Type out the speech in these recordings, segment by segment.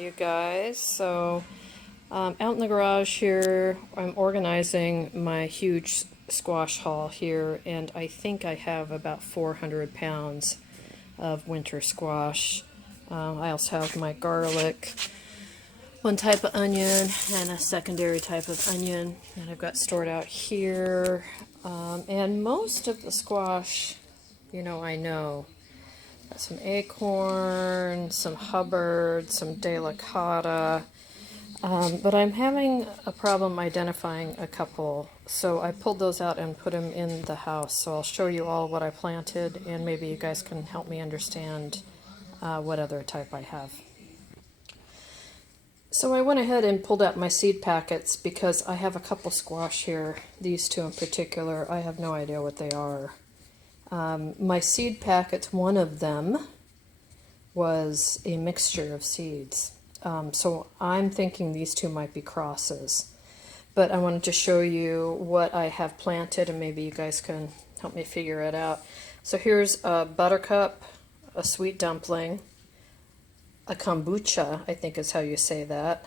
you guys. So out in the garage here, I'm organizing my huge squash haul here, and I think I have about 400 pounds of winter squash. I also have my garlic, one type of onion, and a secondary type of onion that I've got stored out here. And most of the squash, I know. Got some acorn, some Hubbard, some Delicata, but I'm having a problem identifying a couple, so I pulled those out and put them in the house. So I'll show you all what I planted, and maybe you guys can help me understand what other type I have. So I went ahead and pulled out my seed packets because I have a couple squash here, these two in particular. I have no idea what they are. My seed packets, one of them was a mixture of seeds. So I'm thinking these two might be crosses. But I wanted to show you what I have planted, and maybe you guys can help me figure it out. So here's a buttercup, a sweet dumpling, a kombucha, I think is how you say that,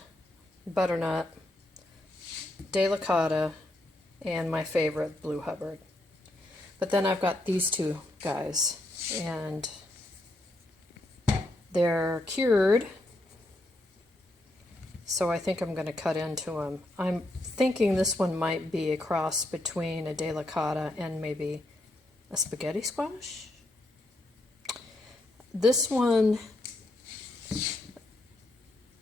butternut, delicata, and my favorite, blue Hubbard. But then I've got these two guys, and they're cured, so I think I'm going to cut into them. I'm thinking this one might be a cross between a delicata and maybe a spaghetti squash. This one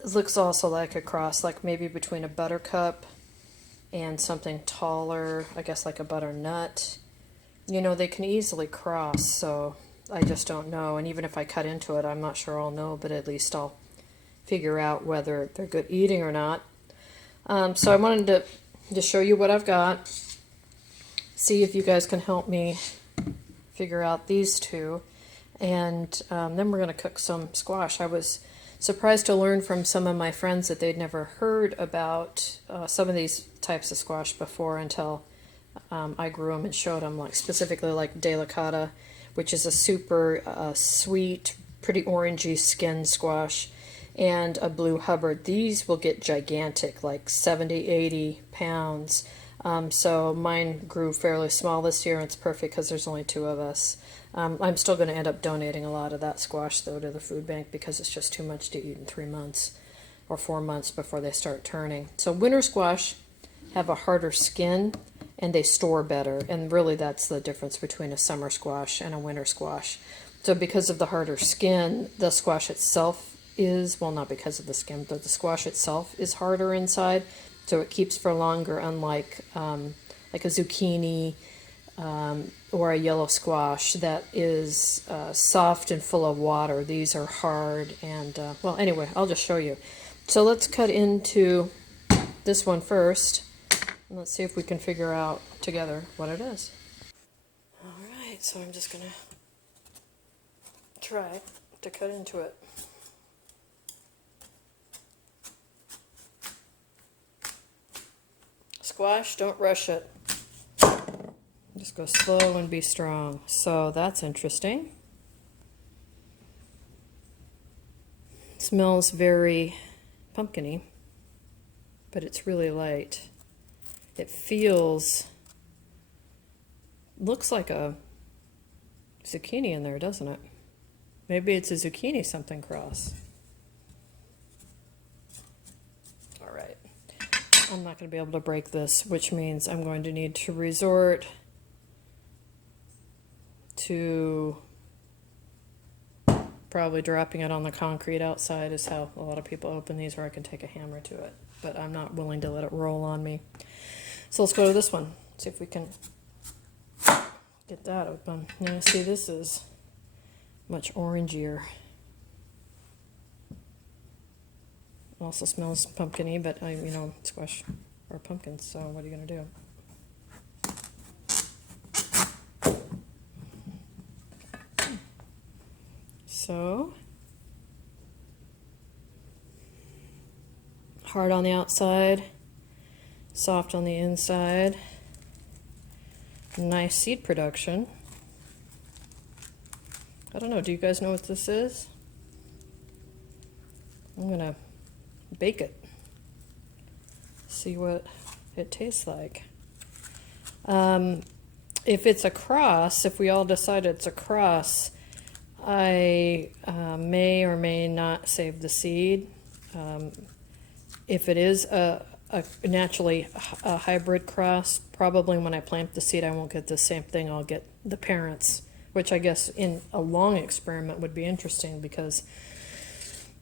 looks also like a cross, like maybe between a buttercup and something taller, I guess like a butternut. They can easily cross, so I just don't know. And even if I cut into it, I'm not sure I'll know, but at least I'll figure out whether they're good eating or not. So I wanted to show you what I've got, see if you guys can help me figure out these two, and then we're going to cook some squash. I was surprised to learn from some of my friends that they'd never heard about some of these types of squash before until I grew them and showed them, like specifically like delicata, which is a super sweet, pretty orangey skin squash, and a blue Hubbard. These will get gigantic, like 70, 80 pounds. So mine grew fairly small this year, and it's perfect because there's only two of us. I'm still going to end up donating a lot of that squash, though, to the food bank because it's just too much to eat in 3 months or 4 months before they start turning. So winter squash have a harder skin, and they store better, and really that's the difference between a summer squash and a winter squash. So because of the harder skin, the squash itself is, well, not because of the skin, but the squash itself is harder inside, so it keeps for longer, unlike like a zucchini or a yellow squash that is soft and full of water. These are hard, and well, anyway, I'll just show you. So let's cut into this one first. Let's see if we can figure out together what it is. Alright, so I'm just going to try to cut into it. Squash, don't rush it. Just go slow and be strong. So that's interesting. It smells very pumpkin-y, but it's really light. It looks like a zucchini in there, doesn't it? Maybe it's a zucchini something cross. All right. I'm not going to be able to break this, which means I'm going to need to resort to probably dropping it on the concrete outside is how a lot of people open these, or I can take a hammer to it. But I'm not willing to let it roll on me. So let's go to this one. See if we can get that open. Now, see, this is much orangier. It also smells pumpkin-y, but squash or pumpkins, so what are you going to do? So, hard on the outside, soft on the inside, nice seed production. I don't know, do you guys know what this is? I'm going to bake it. See what it tastes like. If it's a cross, if we all decide it's a cross, I may or may not save the seed. If it is a naturally a hybrid cross, probably when I plant the seed I won't get the same thing. I'll get the parents, which I guess in a long experiment would be interesting, because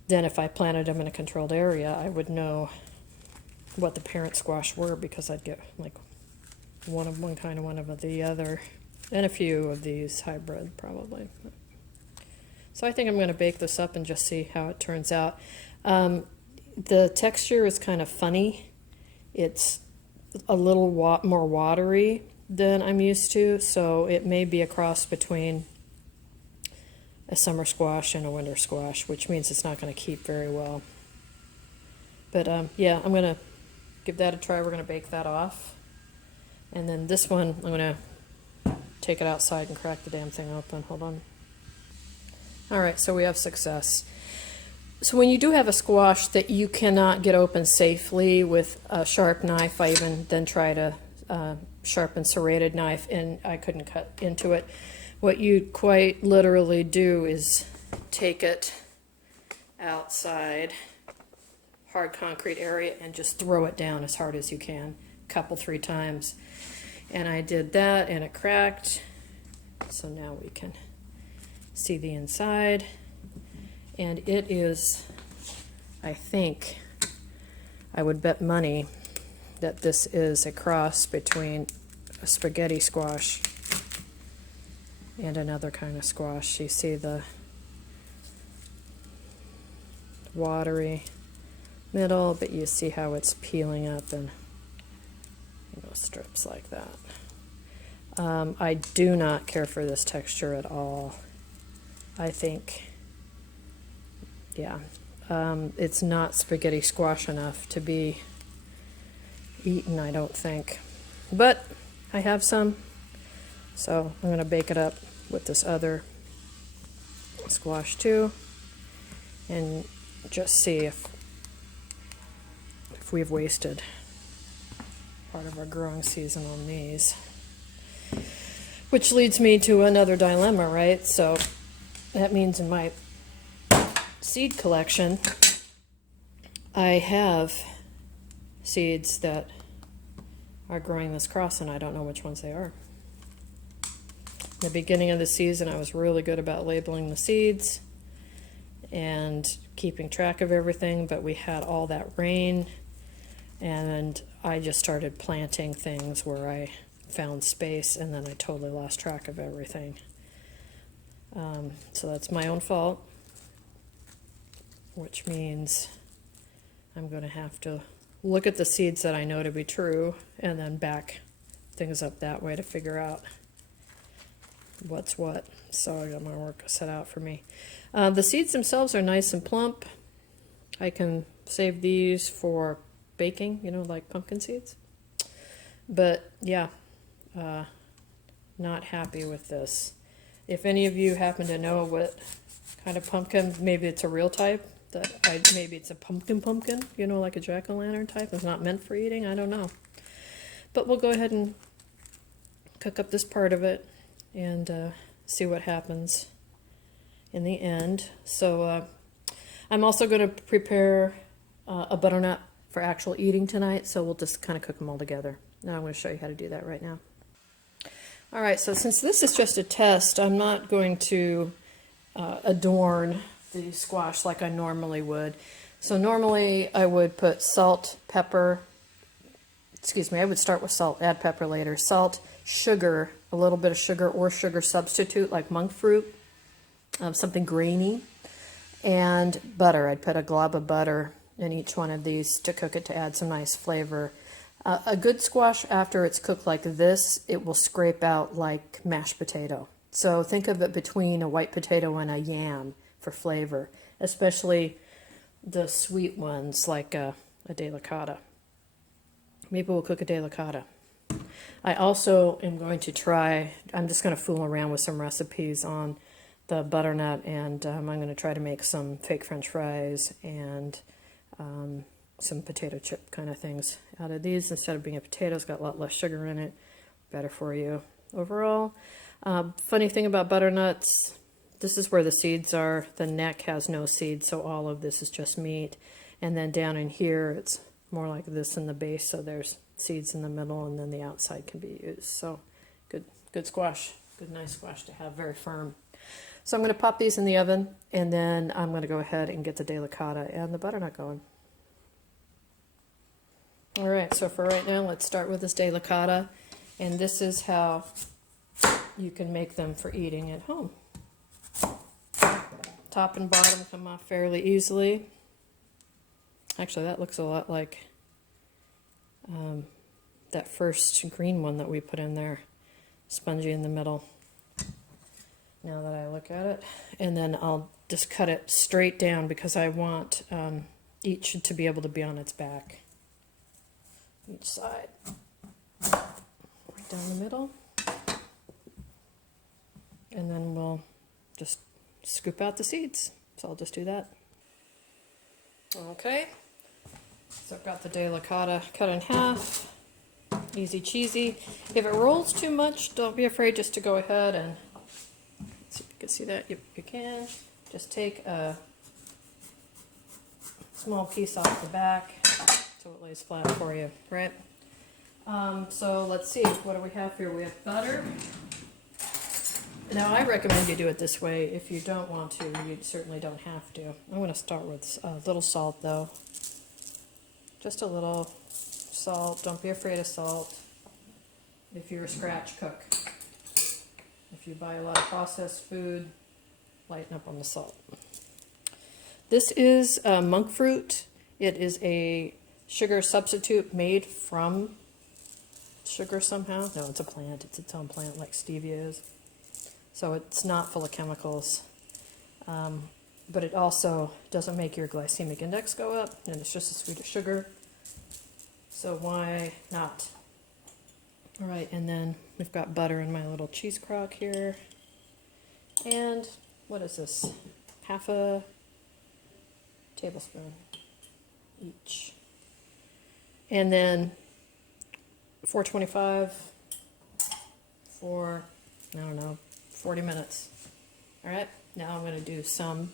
then if I planted them in a controlled area, I would know what the parent squash were, because I'd get like one of one kind of one of the other, and a few of these hybrid probably. So I think I'm going to bake this up and just see how it turns out. The texture is kind of funny. It's a little more watery than I'm used to, so it may be a cross between a summer squash and a winter squash, which means it's not going to keep very well. But yeah, I'm going to give that a try. We're going to bake that off. And then this one, I'm going to take it outside and crack the damn thing open. Hold on. All right, so we have success. So when you do have a squash that you cannot get open safely with a sharp knife, I even then try to sharpen serrated knife, and I couldn't cut into it. What you quite literally do is take it outside, hard concrete area, and just throw it down as hard as you can, a couple, 3 times. And I did that, and it cracked. So now we can see the inside. And it is, I think, I would bet money that this is a cross between a spaghetti squash and another kind of squash. You see the watery middle, but you see how it's peeling up in strips like that. I do not care for this texture at all. I think, yeah, it's not spaghetti squash enough to be eaten, I don't think. But I have some, so I'm going to bake it up with this other squash too, and just see if we've wasted part of our growing season on these. Which leads me to another dilemma, right? So that means in my seed collection, I have seeds that are growing this cross, and I don't know which ones they are. In the beginning of the season, I was really good about labeling the seeds and keeping track of everything, but we had all that rain, and I just started planting things where I found space, and then I totally lost track of everything. So that's my own fault, which means I'm going to have to look at the seeds that I know to be true and then back things up that way to figure out what's what. So I got my work set out for me. The seeds themselves are nice and plump. I can save these for baking, like pumpkin seeds. But yeah, not happy with this. If any of you happen to know what kind of pumpkin, maybe it's a real type, maybe it's a pumpkin, like a jack-o'-lantern type. It's not meant for eating. I don't know. But we'll go ahead and cook up this part of it and see what happens in the end. So I'm also going to prepare a butternut for actual eating tonight, so we'll just kind of cook them all together. Now I'm going to show you how to do that right now. All right, so since this is just a test, I'm not going to adorn the squash like I normally would. So normally I would put salt, pepper, I would start with salt, add pepper later, salt, sugar, a little bit of sugar or sugar substitute like monk fruit, something grainy, and butter. I'd put a glob of butter in each one of these to cook it to add some nice flavor. A good squash, after it's cooked like this, it will scrape out like mashed potato. So think of it between a white potato and a yam for flavor, especially the sweet ones like a delicata. Maybe we'll cook a delicata. I also am going to try, I'm just going to fool around with some recipes on the butternut, and I'm going to try to make some fake French fries and some potato chip kind of things out of these. Instead of being a potato, it's got a lot less sugar in it. Better for you overall. Funny thing about butternuts, this is where the seeds are. The neck has no seeds, so all of this is just meat. And then down in here, it's more like this in the base, so there's seeds in the middle, and then the outside can be used. So good squash. Good, nice squash to have, very firm. So I'm going to pop these in the oven, and then I'm going to go ahead and get the Delicata and the butternut going. All right, so for right now, let's start with this Delicata, and this is how you can make them for eating at home. Top and bottom come off fairly easily. Actually, that looks a lot like that first green one that we put in there, spongy in the middle. Now that I look at it, and then I'll just cut it straight down because I want each to be able to be on its back, each side, right down the middle, and then we'll just scoop out the seeds. So I'll just do that. Okay, so I've got the Delicata cut in half, easy cheesy. If it rolls too much, don't be afraid just to go ahead and, see if you can see that. Yep, you can. Just take a small piece off the back so it lays flat for you, right? So let's see, what do we have here? We have butter. Now I recommend you do it this way. If you don't want to, you certainly don't have to. I'm going to start with a little salt though. Just a little salt. Don't be afraid of salt if you're a scratch cook. If you buy a lot of processed food, lighten up on the salt. This is monk fruit. It is a sugar substitute made from sugar somehow. No, it's a plant. It's its own plant like stevia is. So it's not full of chemicals. But it also doesn't make your glycemic index go up, and it's just a sweeter sugar. So why not? All right, and then we've got butter in my little cheese crock here. And what is this? Half a tablespoon each. And then 425 for, I don't know, 40 minutes. All right, now I'm going to do some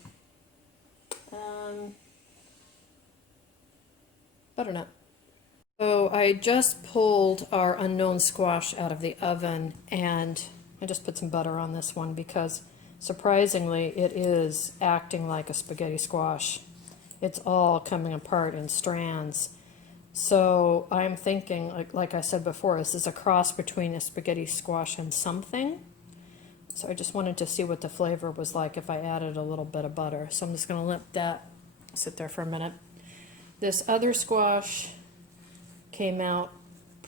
butternut. So I just pulled our unknown squash out of the oven, and I just put some butter on this one because surprisingly it is acting like a spaghetti squash. It's all coming apart in strands. So I'm thinking, like I said before, this is a cross between a spaghetti squash and something. So I just wanted to see what the flavor was like if I added a little bit of butter. So I'm just going to let that sit there for a minute. This other squash came out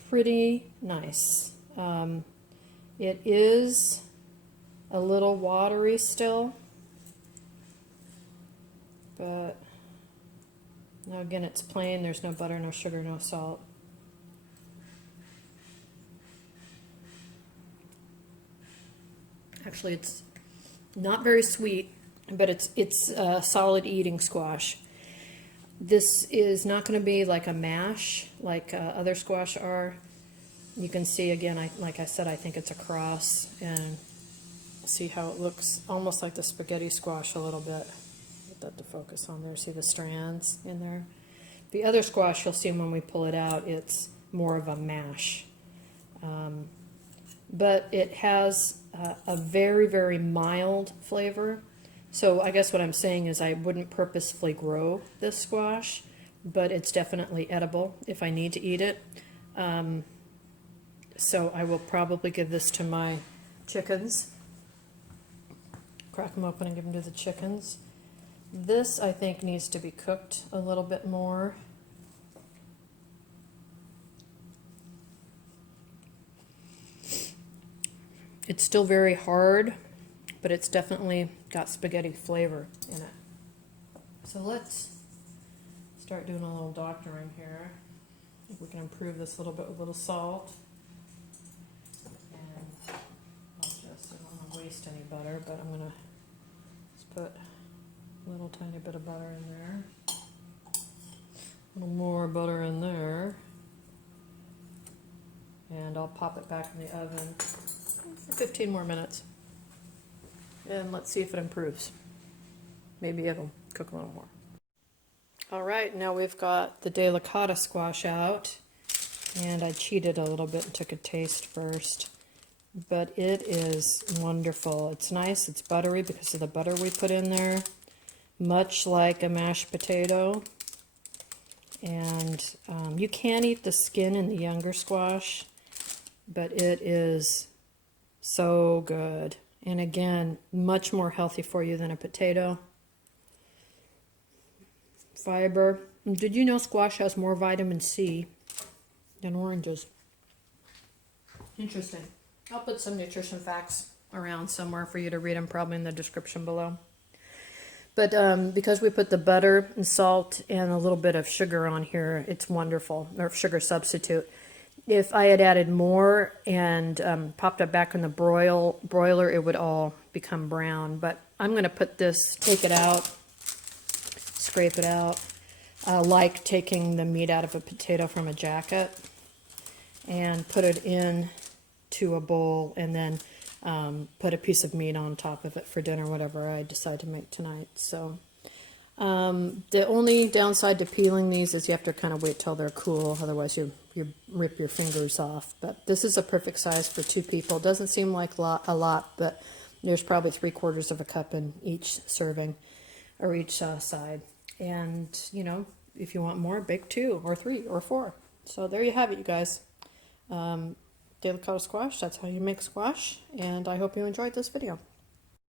pretty nice. It is a little watery still, but now again it's plain. There's no butter, no sugar, no salt. Actually, it's not very sweet, but it's a solid eating squash. This is not going to be like a mash like other squash are. You can see again, like I said, I think it's a cross, and see how it looks almost like the spaghetti squash a little bit. Get that to focus on there. See the strands in there. The other squash, you'll see when we pull it out, it's more of a mash. But it has a very, very mild flavor. So I guess what I'm saying is I wouldn't purposefully grow this squash, but it's definitely edible if I need to eat it. So I will probably give this to my chickens. Crack them open and give them to the chickens. This, I think, needs to be cooked a little bit more. It's still very hard, but it's definitely got spaghetti flavor in it. So let's start doing a little doctoring here. I think we can improve this a little bit with a little salt. And I don't want to waste any butter, but I'm going to just put a little tiny bit of butter in there. A little more butter in there. And I'll pop it back in the oven for 15 more minutes. And let's see if it improves. Maybe it'll cook a little more. All right, now we've got the Delicata squash out. And I cheated a little bit and took a taste first. But it is wonderful. It's nice, it's buttery because of the butter we put in there. Much like a mashed potato. And you can eat the skin in the younger squash, but it is so good. And again, much more healthy for you than a potato. Fiber. Did you know squash has more vitamin C than oranges? Interesting. I'll put some nutrition facts around somewhere for you to read them, probably in the description below. But because we put the butter and salt and a little bit of sugar on here, it's wonderful, or sugar substitute. If I had added more and popped it back in the broiler, it would all become brown. But I'm going to put this, take it out, scrape it out, like taking the meat out of a potato from a jacket, and put it in to a bowl, and then put a piece of meat on top of it for dinner, whatever I decide to make tonight. So the only downside to peeling these is you have to kind of wait till they're cool, otherwise you rip your fingers off. But this is a perfect size for 2 people. Doesn't seem like a lot, but there's probably 3/4 of a cup in each serving, or each side. And you know, if you want more, bake 2 or 3 or 4. So there you have it, you guys. Delicata squash, that's how you make squash, and I hope you enjoyed this video.